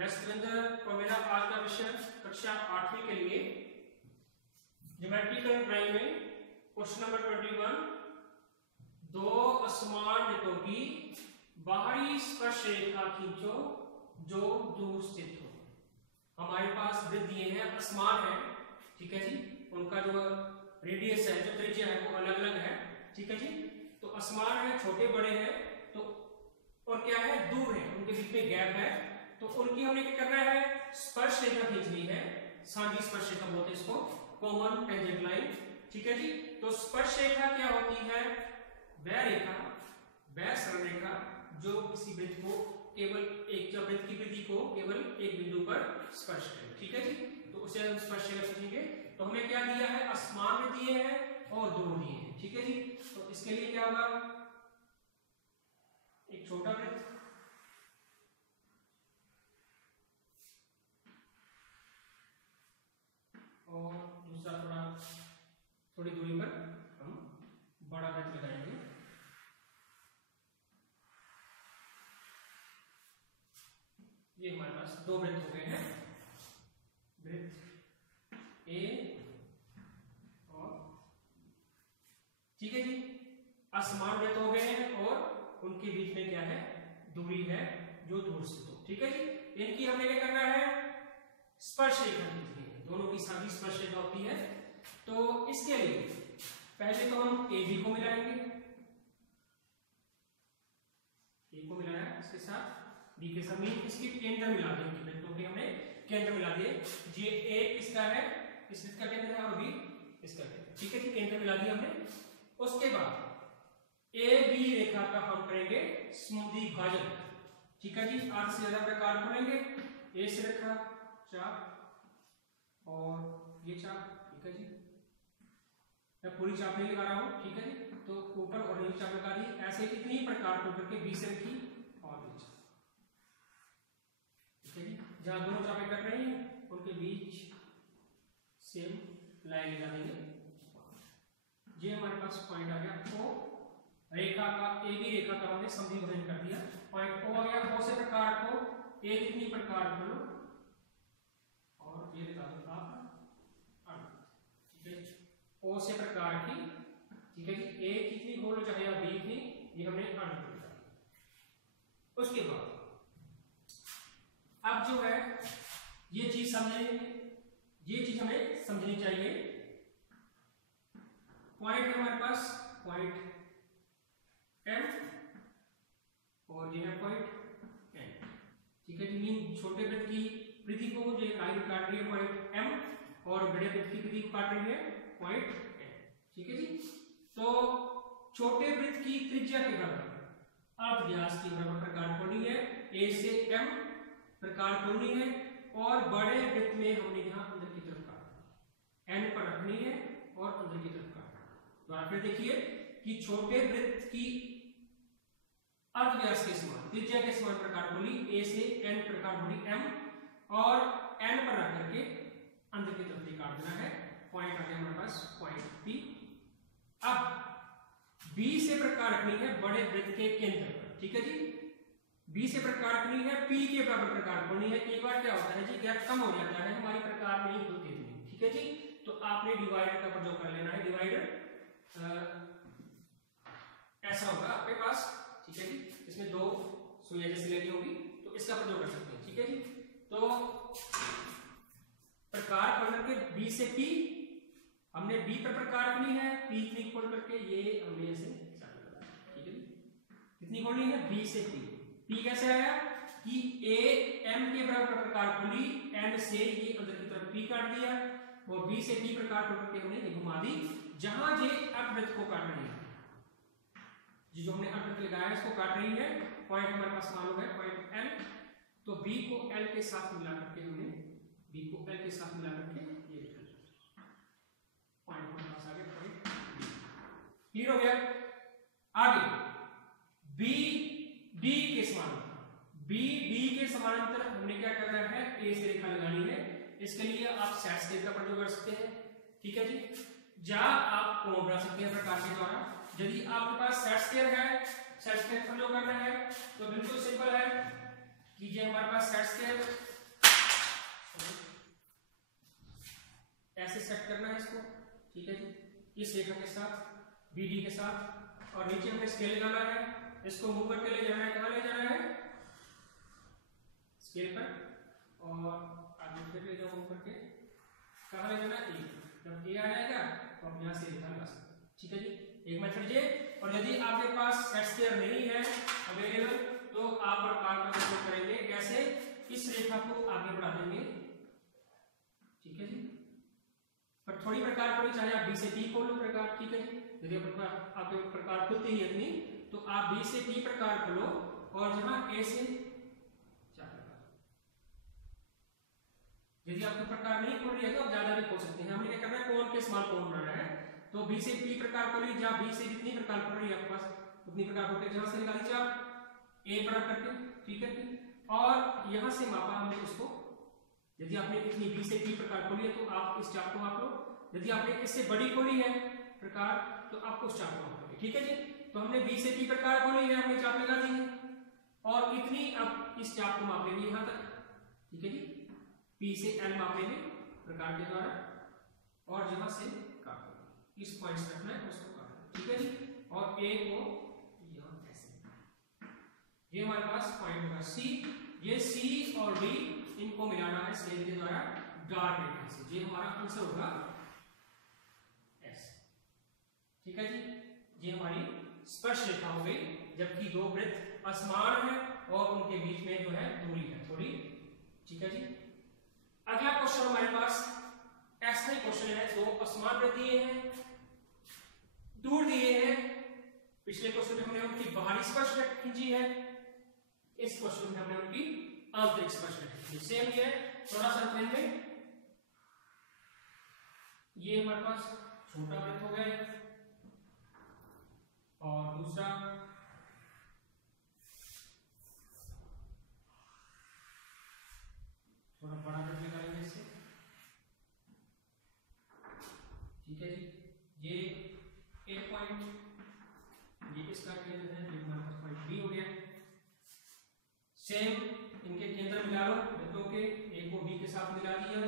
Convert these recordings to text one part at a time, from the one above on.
मैं सुरेंद्र और मेरा आज का विषय कक्षा 8वीं के लिए ज्योमेट्रिकल ड्राइंग में क्वेश्चन नंबर 21, दो असमान वृत्तों की बाहरी स्पर्श रेखा खींचो जो दूर स्थित हो। हमारे पास वृत्त दिए हैं, असमान है, ठीक है जी, उनका जो रेडियस है, जो त्रिज्या है वो अलग अलग है, ठीक है जी। तो असमान है, छोटे बड़े हैं, तो और क्या है, दूर है, उनके बीच में गैप है, तो उनकी हमने क्या करना है, स्पर्श रेखा खींचनी है। साझी स्पर्श रेखा बोलते हैं इसको, कॉमन टेंजेंट लाइन, ठीक है जी। तो स्पर्श रेखा क्या होती है, वह रेखा, वह सरल रेखा जो किसी वृत्त को केवल एक, जब वृत्त की वृद्धि को केवल एक बिंदु पर स्पर्श करे, ठीक है जी। तो उसे हम स्पर्श रेखा खींचेंगे। तो हमें क्या दिया है, असमान में दिए हैं और दूर दिए हैं, ठीक है जी। तो इसके लिए क्या होगा, एक छोटा वृत्त और दूसरा थोड़ी दूरी पर हम बड़ा वृत्त लगाएंगे। ये हमारे पास दो वृत्त हो गए हैं, वृत्त ए और, ठीक है जी, असमान वृत्त हो गए हैं और उनके बीच में क्या है, दूरी है जो दूर से हो, ठीक है जी। इनकी हमें क्या करना है, स्पर्श रेखा खींचनी है, दोनों की साझी स्पर्श रेखा होती है। तो इसके लिए पहले तो हम ए बी को मिलाएंगे, ए को मिलाया इसके साथ बी के साथ, इसके केंद्र मिला देंगे, वृत्तों के हमने केंद्र मिला दिए। ये ए किसका है, इस वृत्त का केंद्र है, और बी इसका केंद्र, ठीक है जी, केंद्र मिला दिया हमने। उसके बाद ए बी रेखा का हम करेंगे समुद्री भाजन, ठीक है जी। आठ से ज्यादा प्रकार बनेंगे, ए से रेखा, चाप और ये चाप, ठीक है जी। मैं पूरी चाप नहीं लगा रहा हूं, ठीक है जी। तो ऊपर और नीचे चाप लगा दी, ऐसे कितनी प्रकार को करके बी से रखी और नीचे, ठीक है जी। जहां दोनों चापें कट रही हैं उनके बीच सेम लाइन लगा देंगे। ये हमारे पास पॉइंट आ गया ओ रेखा का, ए बी रेखा का हमने समद्वि भाजन कर दिया। पॉइंट ओ आ गया, ओ से प्रकार को ए कितनी प्रकार करो और ये बता दो आप, ठीक है, ओ से प्रकार की, ठीक है जी, ए कितनी बोलो चाहे या बी की, ये हमने अणु लिखा। उसके बाद अब जो है ये चीज हमें समझनी चाहिए। पॉइंट है हमारे पास, पॉइंट एम और ये है पॉइंट एन, ठीक है जी। मीन छोटे वृत्त की वृद्धि को जो लाइन काट रही है पॉइंट एम और बड़े वृत्त की वृद्धि काट रही है पॉइंट एन, ठीक है जी। तो छोटे वृत्त की त्रिज्या के बराबर अर्धव्यास की बराबर प्रकार कोणी है, ए से एम प्रकार कोणी है, और बड़े वृत्त में हमने यहां अंदर की तरफ काटना, एन पर रखनी है और अंदर की तरफ काटना। तो आप फिर देखिए कि छोटे वृत्त की अर्धव्यास के समान, त्रिज्या के समान प्रकार कोणी, ए से एन प्रकार कोणी एम, और एन पर रख करके अंदर की तरफ काट देना है। पॉइंट आ गया हमारे पास पॉइंट पी। अब बी से प्रकार रखनी है बड़े वृत्त के केंद्र पर, ठीक है जी। बी से प्रकार रखनी है, पी के बराबर प्रकार कोणी है। एक बार क्या होता है जी, गैप कम हो जाता है, हमारी प्रकार नहीं खुलती थी, ठीक है जी। तो आपने डिवाइडर का प्रयोग कर लेना है, डिवाइडर ऐसा होगा आपके पास, ठीक है जी। इसमें दो सुइयां जैसी लेनी होगी, तो इसका प्रयोग कर सकते हैं, ठीक है जी। तो प्रकार खोल करके बी से पी, हमने बी पर प्रकार रखनी है, पी इतनी खोल करके ये हमने ऐसे चालू करा, ठीक है जी। कितनी खोलनी है, बी से पी। पी कैसे आया कि ए एम के बराबर प्रकार खोली, एम से ये अंदर की तरफ पी काट दिया, और बी से पी प्रकार खोल करके हमने ये घुमा दी। जहां ये अर्धवृत्त को काट रही है, जो हमने अर्धवृत्त लगाया है इसको काट रही है, पॉइंट हमारे पास मालूम है पॉइंट एल। तो बी को एल के साथ मिला करके हमने बी को एल के साथ मिला करके ये पॉइंट हमारे पास आ गया, पॉइंट क्लियर हो गया। आगे बी डी के समानांतर, बी डी के समानांतर हमने क्या करना है, ए से रेखा लगानी है। इसके लिए आप सेट स्केल का प्रयोग कर सकते हैं, ठीक है जी, या आप कोण बना सकते हैं प्रकाश के द्वारा। यदि आपके पास सेट स्केल है, सेट स्केल प्रयोग करना है तो बिल्कुल सिंपल है कि ये हमारे पास सेट स्केल सेट करना है इसको, ठीक है जी, इस रेखा के साथ BD के साथ, और नीचे हमें स्केल लगाना है, इसको मूव करके ले जाना है, कहाँ ले जाना है स्केल पर, और आगे फिर ले जाओ मूव करके, कहाँ ले जाना है ए, जब ए आ जाएगा तो आप यहाँ से रेखा लगा सकते हैं, ठीक है जी, एक मेथड ये। और यदि आपके पास सेट स्क्वायर नहीं है अवेलेबल तो आप प्रकार का उपयोग करेंगे, कैसे, इस रेखा को आगे बढ़ा देंगे, ठीक है जी, पर थोड़ी प्रकार खोली, चाहे आप B से T खोलो प्रकार, ठीक है जी, यदि आपके प्रकार खुलती ही इतनी तो आप B से T प्रकार खोलो, और जहां A से क्या प्रकार, यदि आपका प्रकार नहीं खोल रही है तो आप ज्यादा भी खोल सकते हैं। हमें क्या करना है, कोण के समान कोण बनाना है, तो B से T प्रकार खोली, जहां B से जितनी प्रकार खोल रही है आपके पास उतनी प्रकार खोल के जहां से निकाल दीजिए आप A बड़ा करके, ठीक है, और यहां से मापा हमने इसको, यदि आपने इतनी B से T प्रकार खोली है तो आप इस चाप को माप लो, यदि आपने इससे बड़ी खोली है प्रकार तो आपको उस चाप को माप लो, ठीक है जी। तो हमने B से T प्रकार खोली है, हमने चाप लगा दी है, और इतनी अब इस चाप को माप लेंगे यहां तक, ठीक है जी, P से L माप लेंगे प्रकार के द्वारा, और यहां से काट लो, इस पॉइंट से रखना है उसको काट लो, ठीक है जी, और A को यहां ऐसे, ये हमारे पास पॉइंट होगा C, ये C और D इनको मिलाना है स्केल के द्वारा डार्क रेखा से, ये हमारा आंसर होगा S, ठीक है जी, ये हमारी स्पर्श रेखा हो गई, जबकि दो वृत्त असमान है और उनके बीच में जो है दूरी है थोड़ी, ठीक है जी। अगला क्वेश्चन हमारे पास ऐसा ही क्वेश्चन है, दो असमान वृत्त दिए हैं, दूर दिए हैं, पिछले क्वेश्चन में हमने उनकी बाहरी स्पर्श रेखा खींची है, इस क्वेश्चन में हमने उनकी आंतरिक स्पर्श रेखा खींची, सेम ये थोड़ा सा ट्रेन में, ये हमारे पास छोटा वृत्त हो गया, और दूसरा थोड़ा बड़ा वृत्त निकालेंगे इससे, ठीक है जी, ये A पॉइंट, ये इसका केंद्र है, ये हमारे पास पॉइंट B हो गया, सेम इनके केंद्र मिला लो वृत्तों के, A को B के साथ मिला दिया,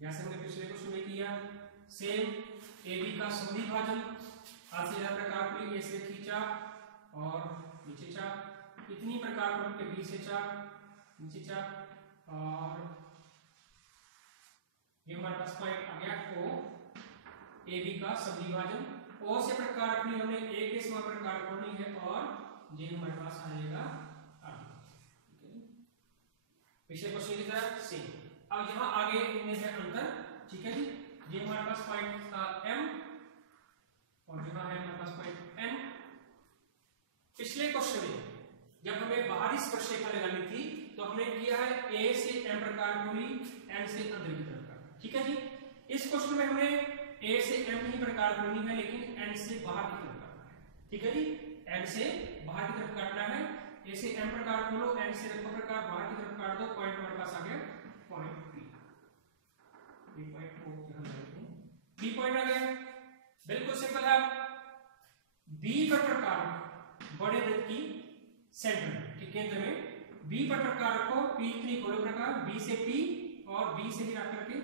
जैसे हमने पिछले क्वेश्चन में किया, सेम AB का समद्वि भाजन आगे से प्रकार को A से खींचा और नीचे चाप, इतनी प्रकार को B से चाप नीचे चाप, और ये हमारे पास पॉइंट आ गया O, AB का समद्वि भाजन, O से प्रकार रखनी हमने A के समान प्रकार करनी है, और ये हमारे पास आ जाएगा पिछले क्वेश्चन की तरह सेम। अब यहाँ आगे इनमें है अंतर, ठीक है जी, ये हमारे पास पॉइंट था M, और यहाँ है हमारे पास पॉइंट N। पिछले क्वेश्चन में जब हमें बाहरी स्पर्श रेखा लगानी थी तो हमने किया है A से M प्रकार खोली, N से अंदर की तरफ का, ठीक है जी। इस क्वेश्चन में हमने A से M ही प्रकार खोलनी है, लेकिन N से बाहर की तरफ काटना है, ठीक है जी, N से बाहर की तरफ काटना है, A से M प्रकार खोलो, N से रेखा प्रकार बाहर की तरफ काट दो, पॉइंट हमारे पास आ गया पॉइंट P, B पॉइंट को यहां लगाते हैं, B पॉइंट आ गया, बिल्कुल सिंपल है। B पर प्रकार बड़े वृत्त की सेंटर के केंद्र में B पर प्रकार रखो, P इतनी खोलो प्रकार, B से P और B से गिरा करके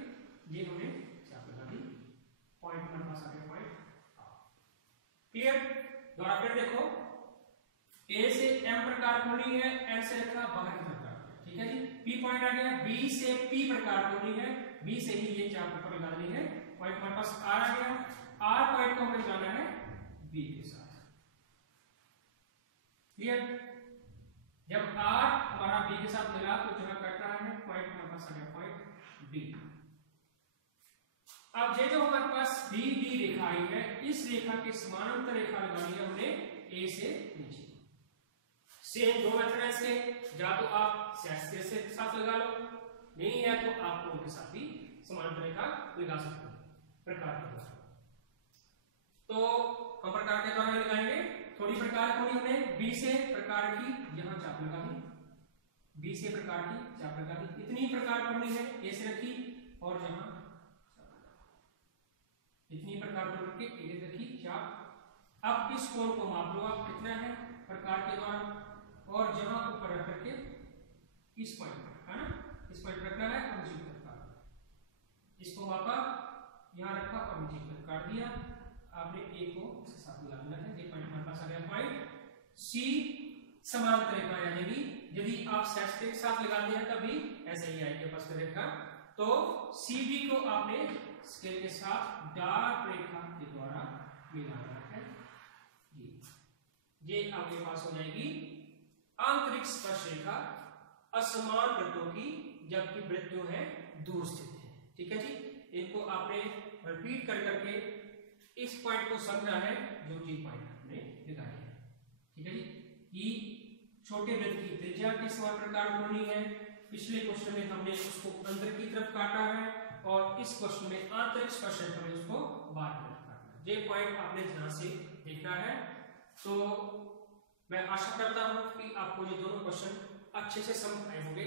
ये हमने चाप लगा दी, पॉइंट हमारे पास आ गया पॉइंट, क्लियर। दोबारा फिर देखो, A से M प्रकार खोली है, N से रेखा बाहर की तरफ काटनी है, ठीक है जी, P पॉइंट आ गया, B से P प्रकार खोली है, B से ही ये चाप ऊपर लगा देनी है, पॉइंट हमारे पास R आ गया, R पॉइंट को हमें जाना है B के साथ, क्लियर। जब R हमारा B के साथ मिला तो जहां कट रहा है पॉइंट हमारे पास आ गया पॉइंट B। अब ये जो हमारे पास BD रेखा आई है, इस रेखा के समानांतर रेखा लगानी है हमने A से नीचे, सेम दो मेथड है इसके, या तो आप सेट के साथ लगा लो, नहीं है तो आप उनके साथ भी समानांतर रेखा लगा सकते हैं प्रकार के द्वारा। तो हम प्रकार के द्वारा लगाएंगे, थोड़ी प्रकार खोली हमने B से प्रकार की, यहां चाप लगा दी, B से प्रकार की चाप लगा दी, इतनी प्रकार खोली है, A से रखी और यहां इतनी प्रकार खोल के A से रखी चाप। अब इस कोण को माप लो आप कितना है प्रकार के द्वारा, और जहां ऊपर रख करके इस पॉइंट पर है ना, इस पॉइंट पर रखना है, और इसी तरफ इसको मापा यहाँ रखा और नीचे पर काट दिया। आपने ए को इसके साथ मिला देना है। ये पॉइंट हमारे पास आ गया। पॉइंट सी समांतर रेखा, यानी कि यदि आप सेट के साथ लगाते हैं तभी ऐसे ही आएगा पास में रेखा। तो सीबी को आपने स्केल के साथ डार्क रेखा के द्वारा मिलाना है। ये आपके पास हो जाएगी आंतरिक स्पर्श रेखा असमान वृत्तों की, जबकि वृत्त जो है दूर स्थित है। ठीक है जी, इनको आपने रिपीट कर करके इस पॉइंट को समझना है जो जी पॉइंट आपने दिखाया है। ठीक है जी, कि छोटे वृत्त की त्रिज्या किस समान प्रकार होनी है। पिछले क्वेश्चन में हमने उसको अंदर की तरफ काटा है और इस क्वेश्चन में आंतरिक स्पर्श रेखा में उसको बाहर की तरफ काटना है। ये पॉइंट आपने ध्यान से देखना है। तो मैं आशा करता हूं कि आपको ये दोनों क्वेश्चन अच्छे से समझ आए होंगे।